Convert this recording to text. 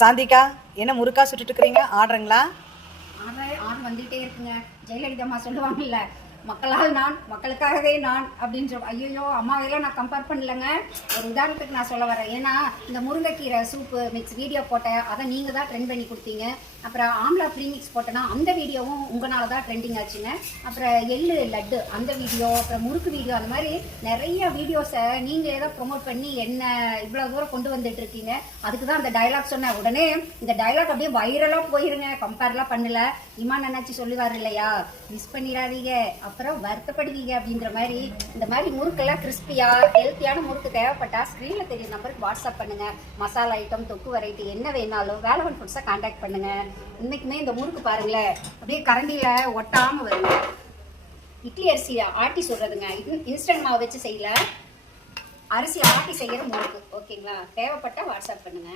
சாந்திக்கா, என்ன முறுக்கா சுட்டுட்டு இருக்கிறீங்க? ஆடுறீங்களா? ஆர்டர் வந்துகிட்டே இருக்குங்க. ஜெயலலிதா அம்மா சொல்லுவாங்கல்ல, மக்களால் நான் மக்களுக்காகவே நான் அப்படின்னு ஐயோ அம்மாவையெல்லாம் நான் கம்பேர் பண்ணலைங்க. ஒரு உதாரணத்துக்கு நான் சொல்ல வரேன். ஏன்னா இந்த முருங்கைக்கீரை சூப்பு மிக்ஸ் வீடியோ போட்டேன், அதை நீங்கள் தான் ட்ரெண்ட் பண்ணி கொடுத்தீங்க. அப்புறம் ஆம்லா ப்ரீமிக்ஸ் போட்டேன்னா அந்த வீடியோவும் உங்களால் தான் ட்ரெண்டிங் ஆச்சுங்க. அப்புறம் எள்ளு லட்டு அந்த வீடியோ, அப்புறம் முறுக்கு வீடியோ, அந்த மாதிரி நிறைய வீடியோஸை நீங்களே தான் ப்ரொமோட் பண்ணி என்ன இவ்வளோ தூரம் கொண்டு வந்துட்டு இருக்கீங்க. அதுக்கு தான் அந்த டைலாக் சொன்னேன். உடனே இந்த டைலாக் அப்படியே வைரலாக போயிருங்க. கம்பேர்லாம் பண்ணல. இமான் நினைச்சு சொல்லுவார் இல்லையா, மிஸ் பண்ணிடாதீங்க அப்புறம் வருத்தப்படுவீங்க அப்படின்ற மாதிரி. இந்த மாதிரி முறுக்கெல்லாம் கிறிஸ்பியா ஹெல்த்தியான முறுக்கு தேவைப்பட்டா ஸ்க்ரீனில் தெரிய நம்பருக்கு வாட்ஸ்அப் பண்ணுங்க. மசாலா ஐட்டம், தொக்கு வெரைட்டி என்ன வேணாலும் வேலவன் ஃபுட்ஸை கான்டாக்ட் பண்ணுங்க. இன்னைக்குமே இந்த முறுக்கு பாருங்களேன், அப்படியே கரண்டியில ஒட்டாம வருங்க. இட்லி அரிசியை ஆட்டி சொல்றதுங்க, இன்ஸ்டன்ட் மாவு வச்சு செய்யல, அரிசி ஆட்டி செய்யற முறுக்கு. ஓகேங்களா? தேவைப்பட்டா வாட்ஸ்அப் பண்ணுங்க.